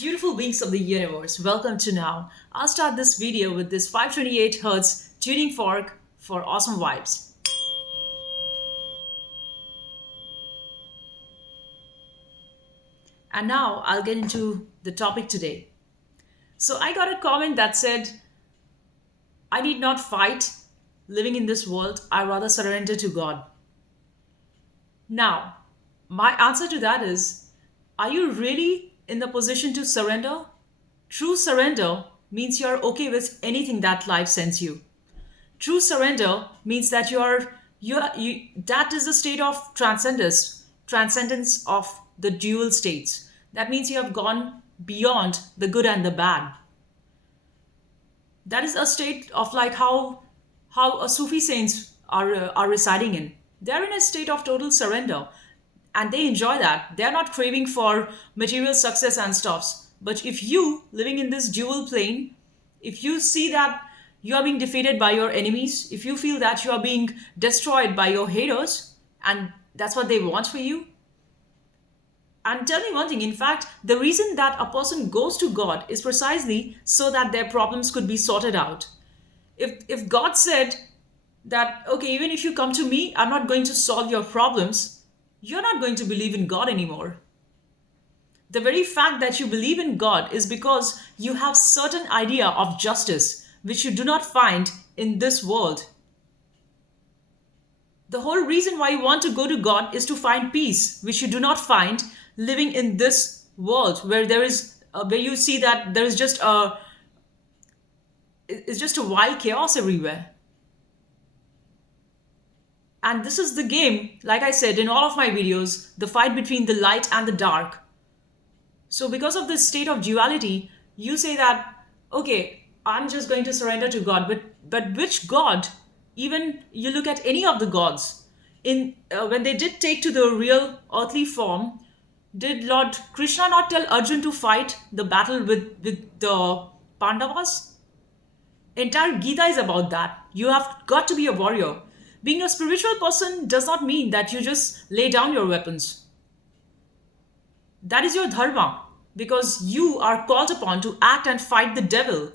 Beautiful beings of the universe, welcome to now. I'll start this video with this 528 Hz tuning fork for awesome vibes. And now I'll get into the topic today. So I got a comment that said, I need not fight living in this world, I rather surrender to God. Now, my answer to that is, are you really in the position to surrender? True surrender means you're okay with anything that life sends you. True surrender means that that is the state of transcendence of the dual states. That means you have gone beyond the good and the bad. That is a state of like how a Sufi saints are residing in. They're in a state of total surrender, and they enjoy that. They're not craving for material success and stuffs. But if you living in this dual plane, if you see that you are being defeated by your enemies, if you feel that you are being destroyed by your haters, and that's what they want for you, and tell me one thing, in fact, the reason that a person goes to God is precisely so that their problems could be sorted out. If God said that, okay, even if you come to me, I'm not going to solve your problems, you're not going to believe in God anymore. The very fact that you believe in God is because you have certain idea of justice which you do not find in this world. The whole reason why you want to go to God is to find peace, which you do not find living in this world where where you see that there is it's just a wild chaos everywhere. And this is the game, like I said in all of my videos, the fight between the light and the dark. So because of this state of duality, you say that, okay, I'm just going to surrender to God. But which God? Even you look at any of the gods, when they did take to the real earthly form, did Lord Krishna not tell Arjun to fight the battle with the Pandavas? Entire Gita is about that. You have got to be a warrior. Being a spiritual person does not mean that you just lay down your weapons. That is your dharma, because you are called upon to act and fight the devil.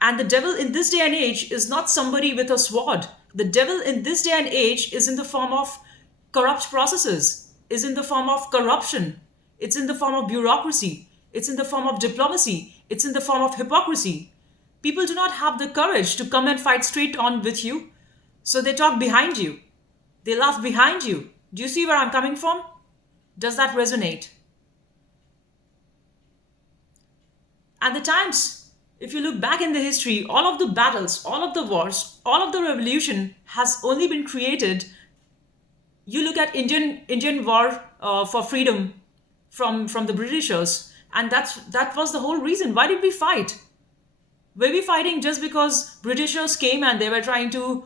And the devil in this day and age is not somebody with a sword. The devil in this day and age is in the form of corrupt processes, is in the form of corruption. It's in the form of bureaucracy. It's in the form of diplomacy. It's in the form of hypocrisy. People do not have the courage to come and fight straight on with you. So they talk behind you. They laugh behind you. Do you see where I'm coming from? Does that resonate? At the times, if you look back in the history, all of the battles, all of the wars, all of the revolution has only been created. You look at Indian war for freedom from the Britishers, and that was the whole reason. Why did we fight? Were we fighting just because Britishers came and they were trying to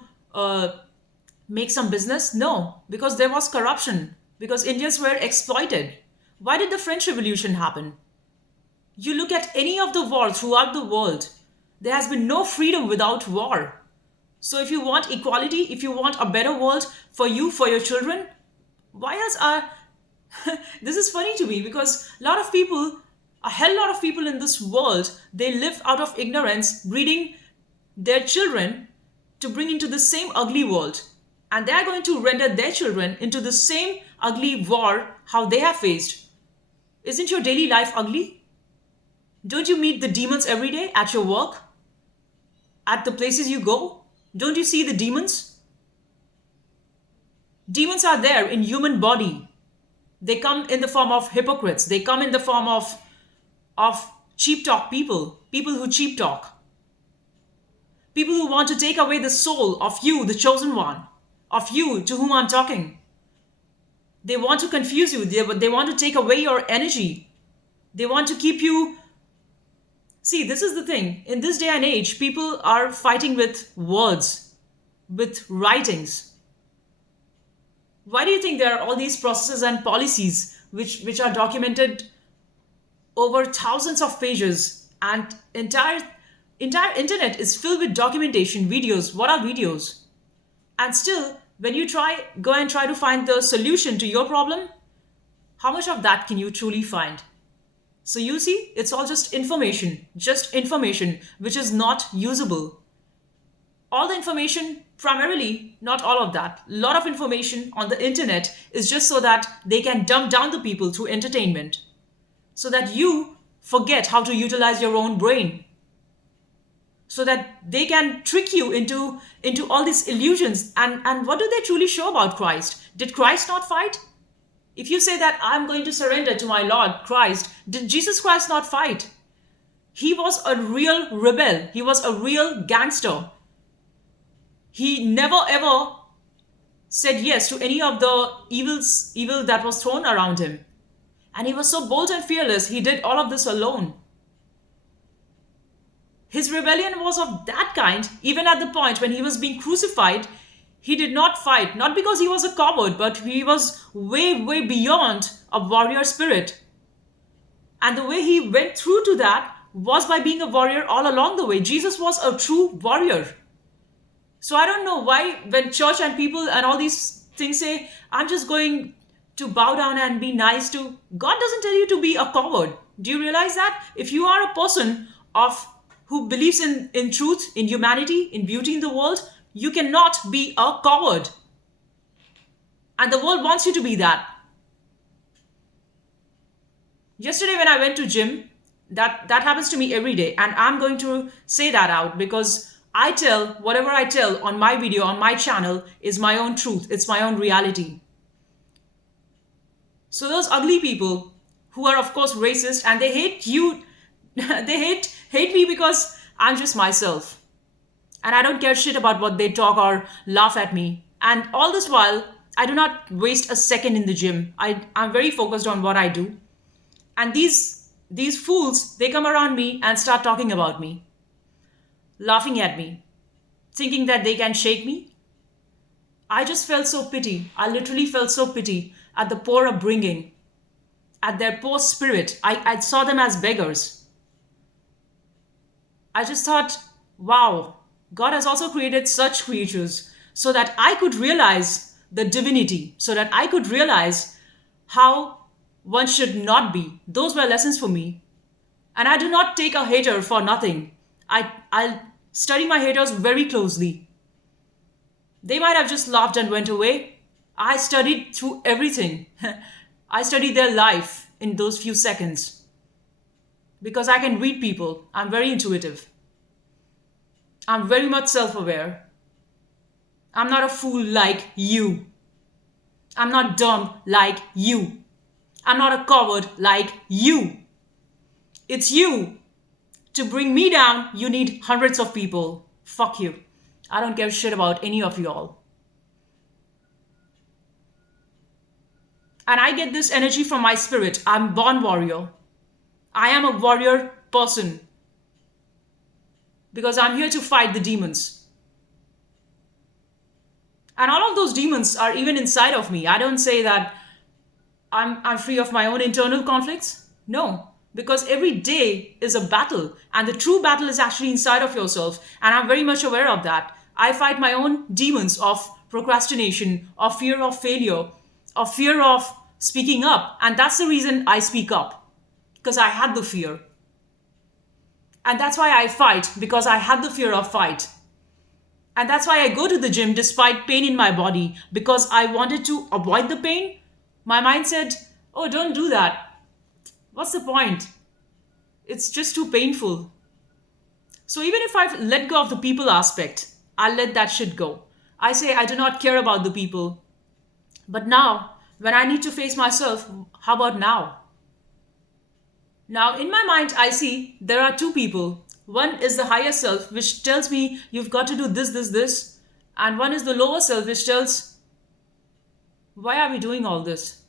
make some business? No, because there was corruption, because Indians were exploited. Why did the French Revolution happen? You look at any of the wars throughout the world, there has been no freedom without war. So if you want equality, if you want a better world for you, for your children, why else are... This is funny to me because a hell lot of people in this world, they live out of ignorance, breeding their children to bring into the same ugly world. And they are going to render their children into the same ugly war how they have faced. Isn't your daily life ugly? Don't you meet the demons every day at your work? At the places you go? Don't you see the demons? Demons are there in human body. They come in the form of hypocrites. They come in the form of cheap talk people who cheap talk. People who want to take away the soul of you, the chosen one, of you to whom I'm talking. They want to confuse you. They want to take away your energy. They want to keep you... See, this is the thing. In this day and age, people are fighting with words, with writings. Why do you think there are all these processes and policies which are documented over thousands of pages, and entire internet is filled with documentation, videos? What are videos? And still, when you go and try to find the solution to your problem, how much of that can you truly find? So you see, it's all just information, which is not usable. All the information, primarily, not all of that, a lot of information on the internet is just so that they can dumb down the people through entertainment, so that you forget how to utilize your own brain, so that they can trick you into all these illusions. And what do they truly show about Christ? Did Christ not fight? If you say that I'm going to surrender to my Lord Christ, did Jesus Christ not fight? He was a real rebel. He was a real gangster. He never ever said yes to any of the evil that was thrown around him. And he was so bold and fearless, he did all of this alone. His rebellion was of that kind, even at the point when he was being crucified, he did not fight, not because he was a coward, but he was way, way beyond a warrior spirit. And the way he went through to that was by being a warrior all along the way. Jesus was a true warrior. So I don't know why when church and people and all these things say, I'm just going to bow down and be nice to, God doesn't tell you to be a coward. Do you realize that? If you are a person of who believes in truth, in humanity, in beauty in the world, you cannot be a coward. And the world wants you to be that. Yesterday when I went to gym, that happens to me every day. And I'm going to say that out because whatever I tell on my video, on my channel, is my own truth. It's my own reality. So those ugly people who are of course racist and they hate you, they hate me because I'm just myself. And I don't care shit about what they talk or laugh at me. And all this while, I do not waste a second in the gym. I'm very focused on what I do. And these fools, they come around me and start talking about me, laughing at me, thinking that they can shake me. I just felt so pity. I literally felt so pity at the poor upbringing, at their poor spirit. I saw them as beggars. I just thought, wow, God has also created such creatures so that I could realize the divinity, so that I could realize how one should not be. Those were lessons for me. And I do not take a hater for nothing. I study my haters very closely. They might have just laughed and went away. I studied through everything. I studied their life in those few seconds. Because I can read people. I'm very intuitive. I'm very much self-aware. I'm not a fool like you. I'm not dumb like you. I'm not a coward like you. It's you. To bring me down, you need hundreds of people. Fuck you. I don't care shit about any of y'all. And I get this energy from my spirit. I'm born warrior. I am a warrior person. Because I'm here to fight the demons. And all of those demons are even inside of me. I don't say that I'm free of my own internal conflicts. No, because every day is a battle. And the true battle is actually inside of yourself. And I'm very much aware of that. I fight my own demons of procrastination, of fear of failure, of fear of speaking up. And that's the reason I speak up. Because I had the fear. And that's why I fight, because I had the fear of fight. And that's why I go to the gym despite pain in my body, because I wanted to avoid the pain. My mind said, oh, don't do that. What's the point? It's just too painful. So even if I let go of the people aspect, I'll let that shit go. I say I do not care about the people. But now, when I need to face myself, how about now? Now, in my mind, I see there are two people. One is the higher self, which tells me you've got to do this, this, this. And one is the lower self, which tells, why are we doing all this?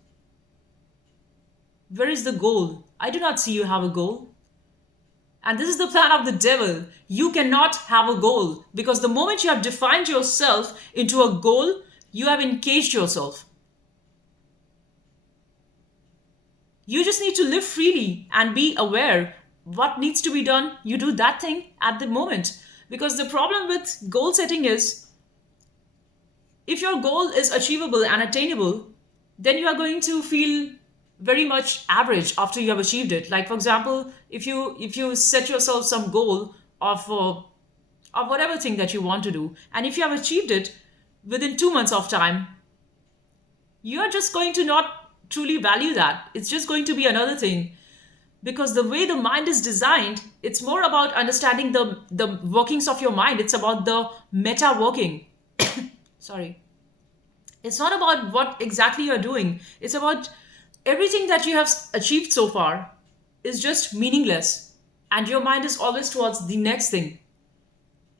Where is the goal? I do not see you have a goal. And this is the plan of the devil. You cannot have a goal because the moment you have defined yourself into a goal, you have encaged yourself. You just need to live freely and be aware what needs to be done. You do that thing at the moment. Because the problem with goal setting is, if your goal is achievable and attainable, then you are going to feel very much average after you have achieved it. Like for example, if you set yourself some goal of whatever thing that you want to do, and if you have achieved it within 2 months of time, you are just going to not truly value that. It's just going to be another thing, because the way the mind is designed, it's more about understanding the workings of your mind. It's about the meta working. Sorry. It's not about what exactly you're doing. It's about everything that you have achieved so far is just meaningless, and your mind is always towards the next thing,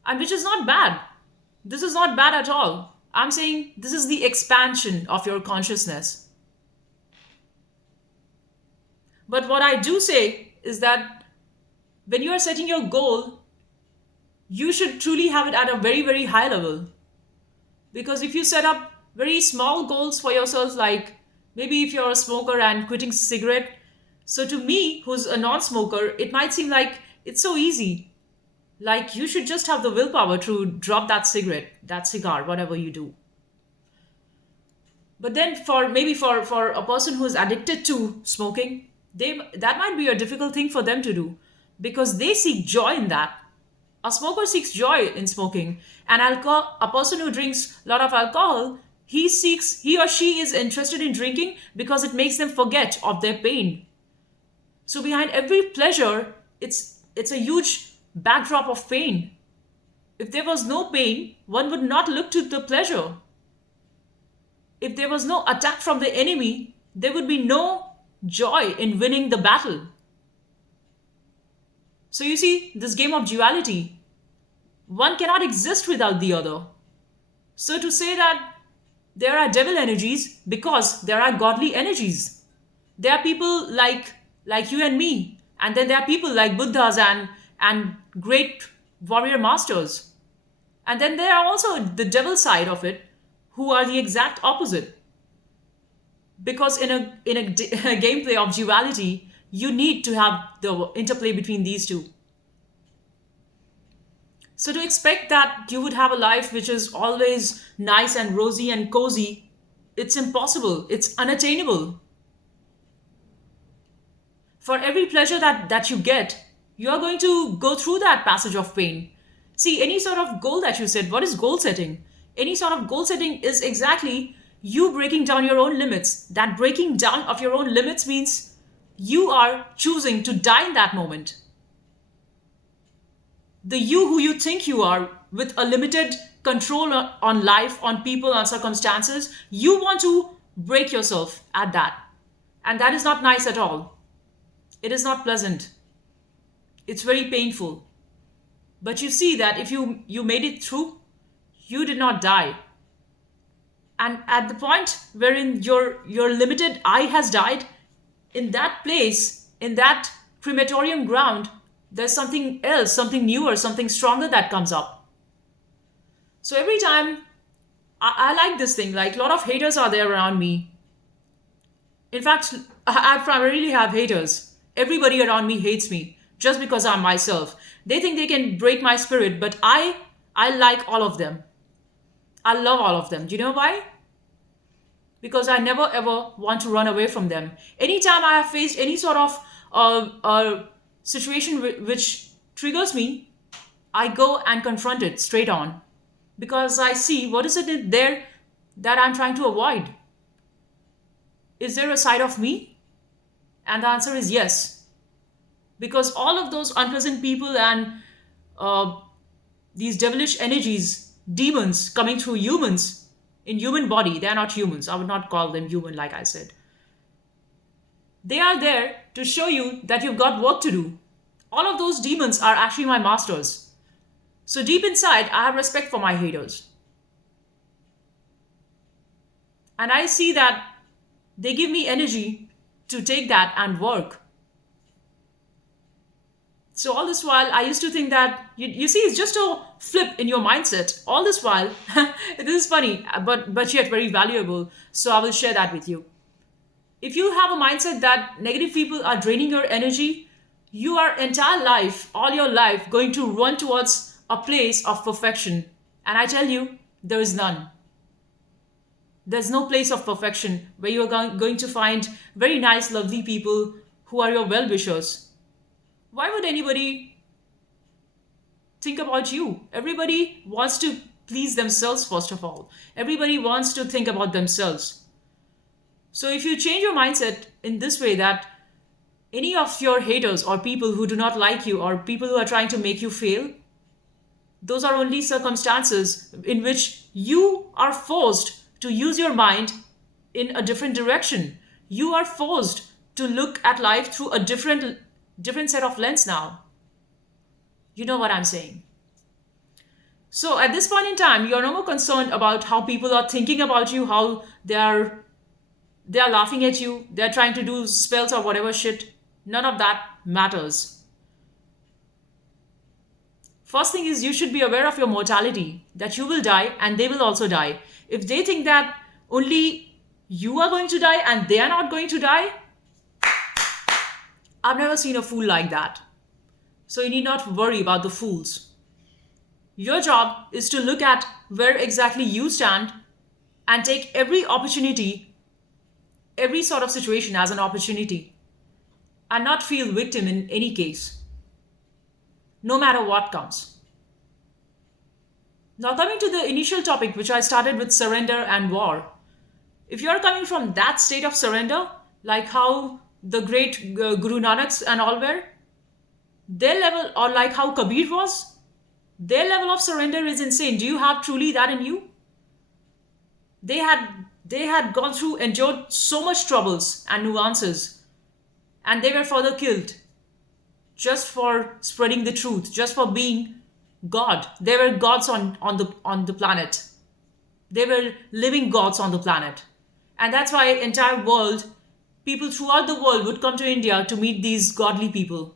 and which is not bad. This is not bad at all. I'm saying this is the expansion of your consciousness. But what I do say is that when you are setting your goal, you should truly have it at a very, very high level. Because if you set up very small goals for yourself, like maybe if you're a smoker and quitting cigarette, so to me, who's a non smoker, it might seem like it's so easy. Like you should just have the willpower to drop that cigarette, that cigar, whatever you do. But then for maybe for a person who is addicted to smoking, that might be a difficult thing for them to do, because they seek joy in that. A smoker seeks joy in smoking. And alcohol, a person who drinks a lot of alcohol, he or she is interested in drinking because it makes them forget of their pain. So behind every pleasure, it's a huge backdrop of pain. If there was no pain, one would not look to the pleasure. If there was no attack from the enemy, there would be no joy in winning the battle. So you see, this game of duality, one cannot exist without the other. So to say that there are devil energies because there are godly energies. There are people like you and me, and then there are people like Buddhas and great warrior masters. And then there are also the devil side of it, who are the exact opposite. Because in a gameplay of duality, you need to have the interplay between these two. So to expect that you would have a life which is always nice and rosy and cozy, it's impossible. It's unattainable. For every pleasure that you get, you are going to go through that passage of pain. See, any sort of goal that you set, what is goal setting? Any sort of goal setting is exactly you breaking down your own limits. That breaking down of your own limits means you are choosing to die in that moment. The you who you think you are, with a limited control on life, on people, on circumstances, you want to break yourself at that. And that is not nice at all. It is not pleasant. It's very painful. But you see that if you made it through, you did not die. And at the point wherein your limited I has died, in that place, in that crematorium ground, there's something else, something newer, something stronger that comes up. So every time, I like this thing, like a lot of haters are there around me. In fact, I primarily have haters. Everybody around me hates me just because I'm myself. They think they can break my spirit, but I like all of them. I love all of them. Do you know why? Because I never ever want to run away from them. Anytime I have faced any sort of situation which triggers me, I go and confront it straight on. Because I see what is it there that I'm trying to avoid. Is there a side of me? And the answer is yes. Because all of those unpleasant people and these devilish energies, demons coming through humans, in human body, they are not humans. I would not call them human, like I said. They are there to show you that you've got work to do. All of those demons are actually my masters. So deep inside, I have respect for my haters. And I see that they give me energy to take that and work. So all this while, I used to think that, you see, it's just a flip in your mindset. All this while, this is funny, but yet very valuable. So I will share that with you. If you have a mindset that negative people are draining your energy, you are entire life, all your life, going to run towards a place of perfection. And I tell you, there is none. There's no place of perfection where you're going to find very nice, lovely people who are your well wishers. Why would anybody think about you? Everybody wants to please themselves, first of all. Everybody wants to think about themselves. So if you change your mindset in this way, that any of your haters or people who do not like you or people who are trying to make you fail, those are only circumstances in which you are forced to use your mind in a different direction. You are forced to look at life through a different set of lens now. You know what I'm saying? So at this point in time, you're no more concerned about how people are thinking about you, how they are laughing at you, they're trying to do spells or whatever shit. None of that matters. First thing is, you should be aware of your mortality, that you will die and they will also die. If they think that only you are going to die and they are not going to die, I've never seen a fool like that. So you need not worry about the fools. Your job is to look at where exactly you stand and take every opportunity, every sort of situation as an opportunity, and not feel victim in any case, no matter what comes. Now, coming to the initial topic, which I started with surrender and war. If you're coming from that state of surrender, like how the great Guru Nanaks and all were, their level, or like how Kabir was, their level of surrender is insane. Do you have truly that in you? They had gone through, endured so much troubles and nuances, and they were further killed just for spreading the truth, just for being God. They were gods on the planet. They were living gods on the planet. And that's why entire world, people throughout the world would come to India to meet these godly people.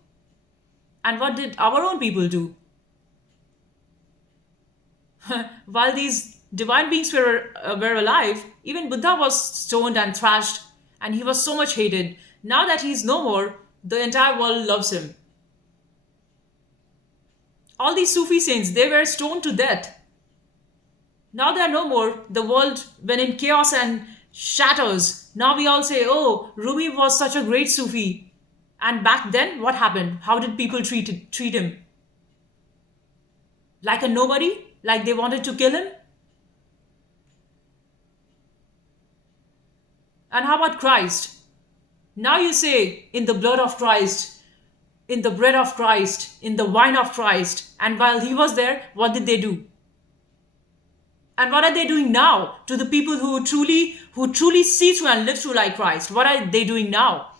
And what did our own people do? While these divine beings were alive, even Buddha was stoned and thrashed, and he was so much hated. Now that he's no more, the entire world loves him. All these Sufi saints, they were stoned to death. Now they are no more. The world went in chaos and shatters. Now we all say, oh, Rumi was such a great Sufi. And back then, what happened? How did people treat him? Like a nobody? Like they wanted to kill him? And how about Christ? Now you say, in the blood of Christ, in the bread of Christ, in the wine of Christ. And while he was there, what did they do? And what are they doing now to the people who truly see through and live through like Christ? What are they doing now?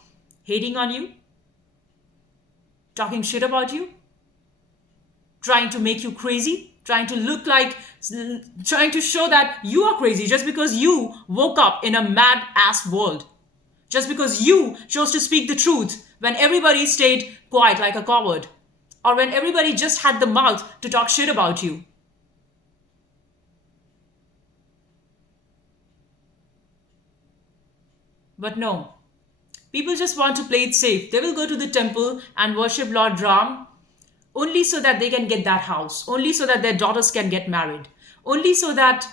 Hating on you? Talking shit about you? Trying to make you crazy? Trying to show that you are crazy just because you woke up in a mad ass world. Just because you chose to speak the truth when everybody stayed quiet like a coward. Or when everybody just had the mouth to talk shit about you. But no. People just want to play it safe. They will go to the temple and worship Lord Ram only so that they can get that house. Only so that their daughters can get married. Only so that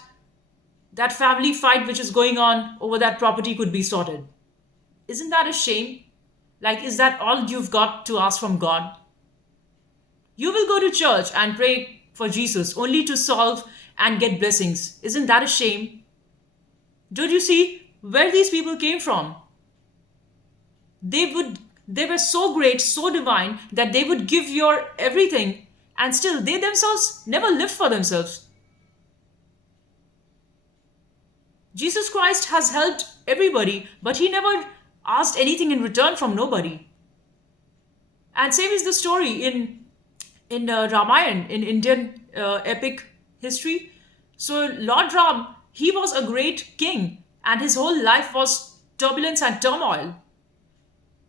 that family fight which is going on over that property could be sorted. Isn't that a shame? Like, is that all you've got to ask from God? You will go to church and pray for Jesus only to solve and get blessings. Isn't that a shame? Don't you see where these people came from? They were so great, so divine, that they would give your everything, and still they themselves never lived for themselves. Jesus Christ has helped everybody, but he never asked anything in return from nobody. And same is the story in Ramayana, in Indian epic history. So Lord Ram, he was a great king, and his whole life was turbulence and turmoil.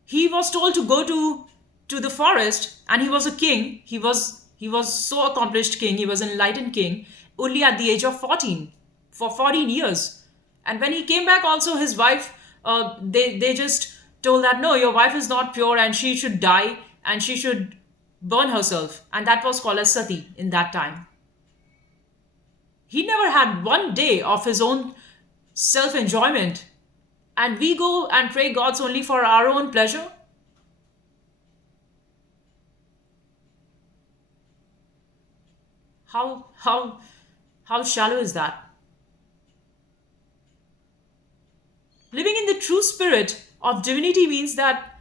He was told to go to the forest, and he was a king. He was so accomplished king. He was an enlightened king only at the age of 14 for 14 years. And when he came back, also his wife, they just told that no, your wife is not pure and she should die and she should burn herself. And that was called as sati in that time. He never had one day of his own self enjoyment, and we go and pray gods only for our own pleasure. How how how shallow is that? Living in the true spirit of divinity means that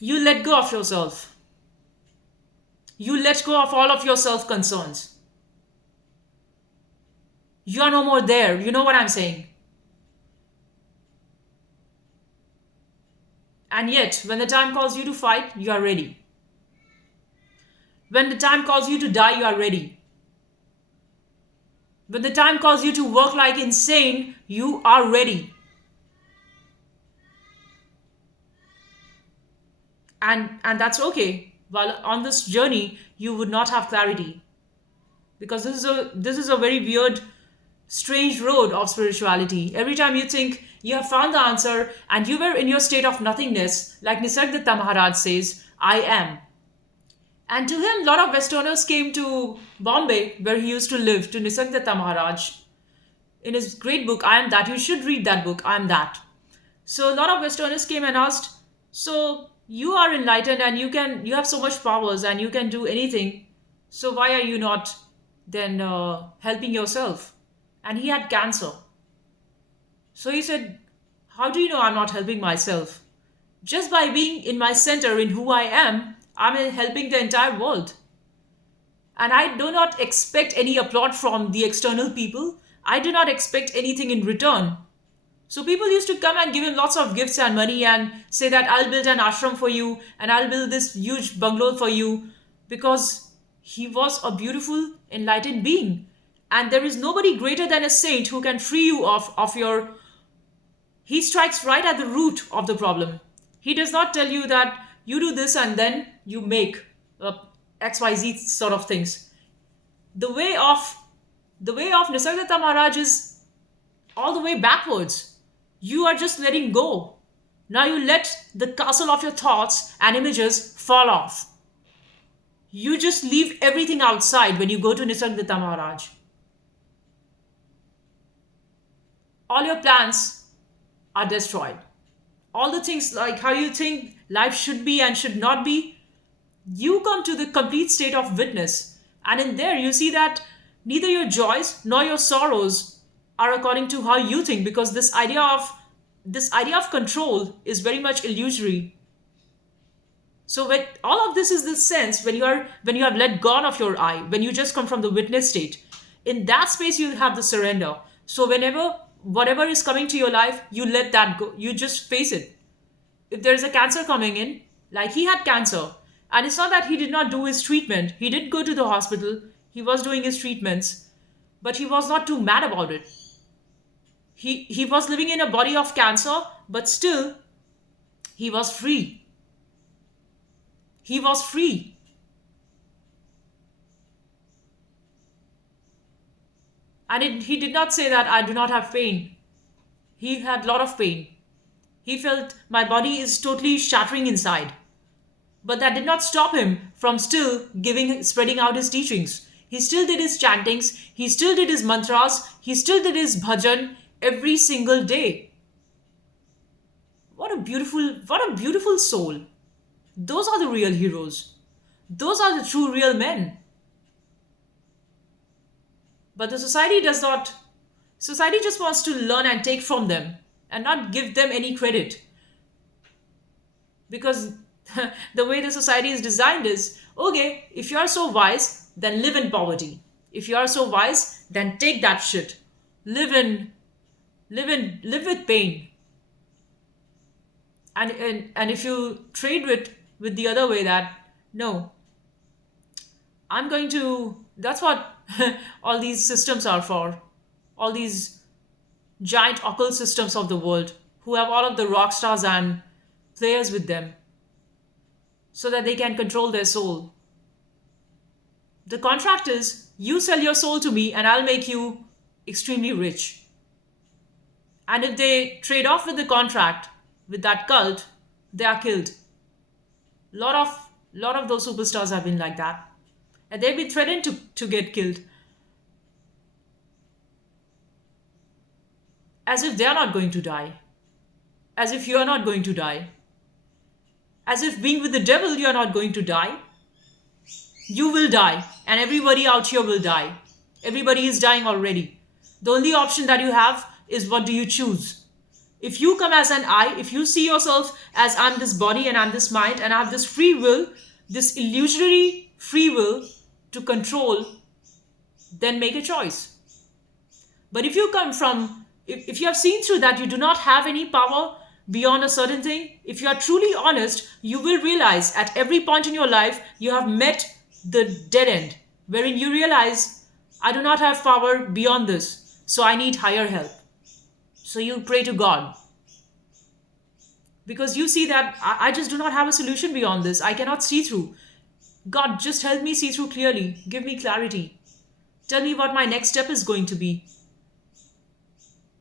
you let go of yourself. You let go of all of your self concerns. You are no more there. You know what I'm saying? And yet, when the time calls you to fight, you are ready. When the time calls you to die, you are ready. When the time calls you to work like insane, you are ready. And that's okay. While on this journey, you would not have clarity, because this is a very weird, strange road of spirituality. Every time you think you have found the answer and you were in your state of nothingness, like Nisargadatta Maharaj says, I am. And to him, a lot of Westerners came to Bombay, where he used to live, to Nisargadatta Maharaj. In his great book, I Am That, you should read that book, I Am That. So a lot of Westerners came and asked, so you are enlightened and you have so much powers and you can do anything. So why are you not then helping yourself? And he had cancer. So he said, how do you know I'm not helping myself? Just by being in my center, in who I am, I'm helping the entire world. And I do not expect any applaud from the external people. I do not expect anything in return. So people used to come and give him lots of gifts and money and say that I'll build an ashram for you and I'll build this huge bungalow for you, because he was a beautiful, enlightened being. And there is nobody greater than a saint who can free you of your. He strikes right at the root of the problem. He does not tell you that you do this and then you make XYZ sort of things. The way of Nisargadatta Maharaj is all the way backwards. You are just letting go. Now you let the castle of your thoughts and images fall off. You just leave everything outside when you go to Nisargadatta Maharaj. All your plans are destroyed. All the things like how you think life should be and should not be, you come to the complete state of witness. And in there you see that neither your joys nor your sorrows are according to how you think, because this idea of control is very much illusory. So when all of this is the sense when you have let go of your I, when you just come from the witness state, in that space you have the surrender. So whenever whatever is coming to your life, you let that go. You just face it. If there is a cancer coming in, like he had cancer, and it's not that he did not do his treatment. He did go to the hospital. He was doing his treatments, but he was not too mad about it. He was living in a body of cancer, but still he was free. He was free. And he did not say that I do not have pain. He had a lot of pain. He felt my body is totally shattering inside. But that did not stop him from still spreading out his teachings. He still did his chantings, he still did his mantras, he still did his bhajan every single day. What a beautiful soul. Those are the real heroes. Those are the true real men. But the society does not. Society just wants to learn and take from them and not give them any credit. Because the way the society is designed is, okay, if you are so wise, then live in poverty. If you are so wise, then take that shit. Live with pain. And if you trade with the other way, that no, I'm going to. That's what all these systems are for. All these giant occult systems of the world, who have all of the rock stars and players with them, so that they can control their soul. The contract is, you sell your soul to me and I'll make you extremely rich. And if they trade off with the contract, with that cult, they are killed. Lot of those superstars have been like that. And they've been threatened to get killed. as if they are not going to die, as if you are not going to die, as if being with the devil you are not going to die. You will die, and everybody out here will die. Everybody is dying already. The only option that you have is, what do you choose? If you come as an I, if you see yourself as, I'm this body and I'm this mind and I have this free will, this illusory free will to control, then make a choice. But if you come from, if you have seen through that you do not have any power beyond a certain thing, if you are truly honest, you will realize at every point in your life you have met the dead end, wherein you realize, I do not have power beyond this, so I need higher help. So you pray to God. Because you see that I just do not have a solution beyond this. I cannot see through. God, just help me see through clearly. Give me clarity. Tell me what my next step is going to be.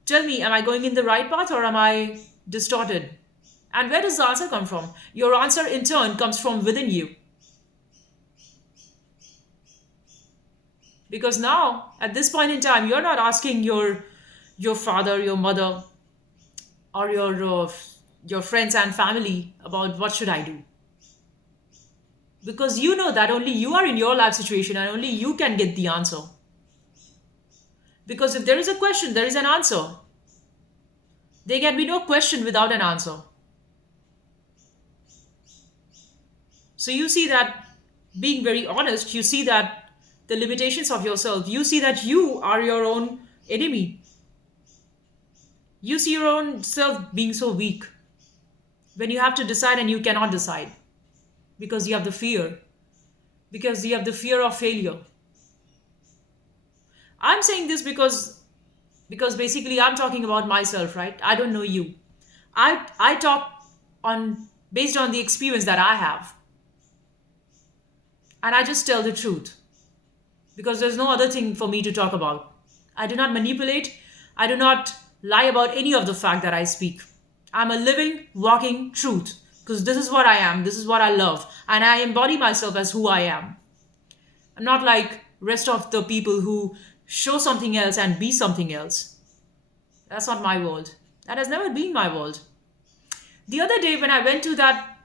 Tell me, am I going in the right path or am I distorted? And where does the answer come from? Your answer in turn comes from within you. Because now, at this point in time, you're not asking your father, your mother, or your friends and family about what should I do. Because you know that only you are in your life situation and only you can get the answer. Because if there is a question, there is an answer. There can be no question without an answer. So you see that, being very honest, you see that the limitations of yourself, you see that you are your own enemy. You see your own self being so weak when you have to decide and you cannot decide because you have the fear, because you have the fear of failure. I'm saying this because basically I'm talking about myself, right? I don't know you. I talk on based on the experience that I have. And I just tell the truth because there's no other thing for me to talk about. I do not manipulate. I do not lie about any of the fact that I speak. I'm a living, walking truth because this is what I am. This is what I love. And I embody myself as who I am. I'm not like rest of the people who show something else and be something else. That's not my world. That has never been my world. The other day when I went to that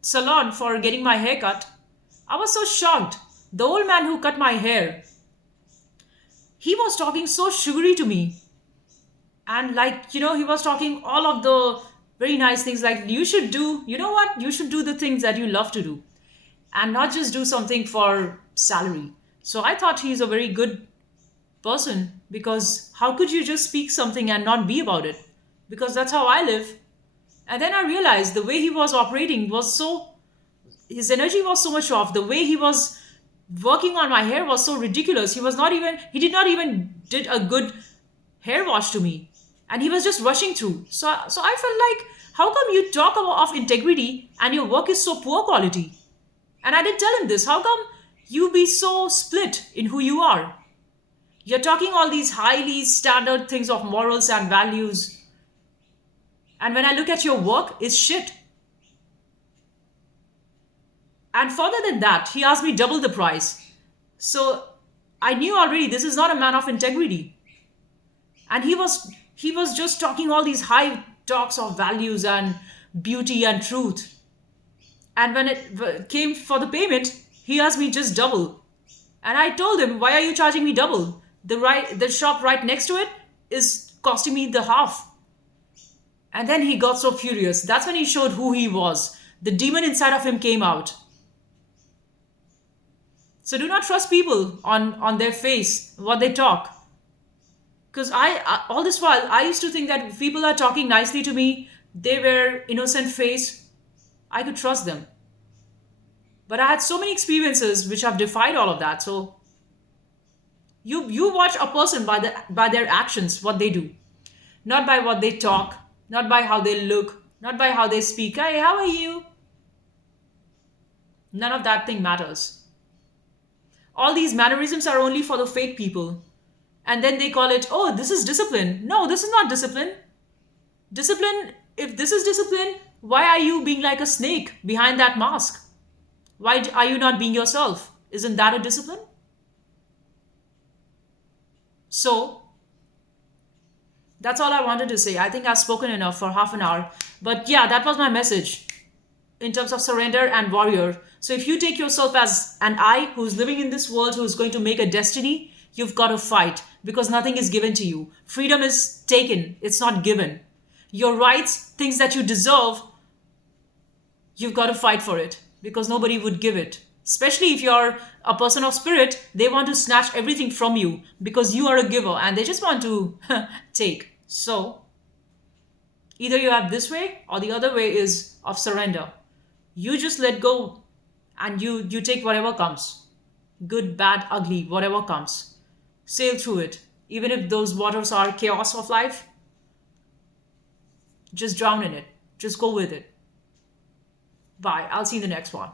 salon for getting my hair cut, I was so shocked. The old man who cut my hair, he was talking so sugary to me. And he was talking all of the very nice things like, you should do, you know what? You should do the things that you love to do and not just do something for salary. So I thought he's a very good person because how could you just speak something and not be about it? Because that's how I live. And then I realized the way he was operating was his energy was so much off. The way he was working on my hair was so ridiculous. He did not even did a good hair wash to me. And he was just rushing through. So I felt like, how come you talk of integrity and your work is so poor quality? And I did tell him this. How come you be so split in who you are? You're talking all these highly standard things of morals and values. And when I look at your work, it's shit. And further than that, he asked me double the price. So I knew already this is not a man of integrity. And he was just talking all these high talks of values and beauty and truth. And when it came for the payment, he asked me just double. And I told him, why are you charging me double? The shop right next to it is costing me the half. And then he got so furious. That's when he showed who he was. The demon inside of him came out. So do not trust people on their face, what they talk. Because all this while, I used to think that if people are talking nicely to me, they wear innocent face, I could trust them. But I had so many experiences which have defied all of that. So you watch a person by their actions, what they do. Not by what they talk, not by how they look, not by how they speak. Hey, how are you? None of that thing matters. All these mannerisms are only for the fake people. And then they call it, oh, this is discipline. No, this is not discipline. Discipline, if this is discipline, why are you being like a snake behind that mask? Why are you not being yourself? Isn't that a discipline? That's all I wanted to say. I think I've spoken enough for half an hour. But yeah, that was my message in terms of surrender and warrior. So if you take yourself as an I who's living in this world, who's going to make a destiny, you've got to fight because nothing is given to you. Freedom is taken, it's not given. Your rights, things that you deserve, you've got to fight for it because nobody would give it. Especially if you're a person of spirit, they want to snatch everything from you because you are a giver and they just want to take. So either you have this way or the other way is of surrender. You just let go and you take whatever comes. Good, bad, ugly, whatever comes. Sail through it. Even if those waters are chaos of life, just drown in it. Just go with it. Bye. I'll see you in the next one.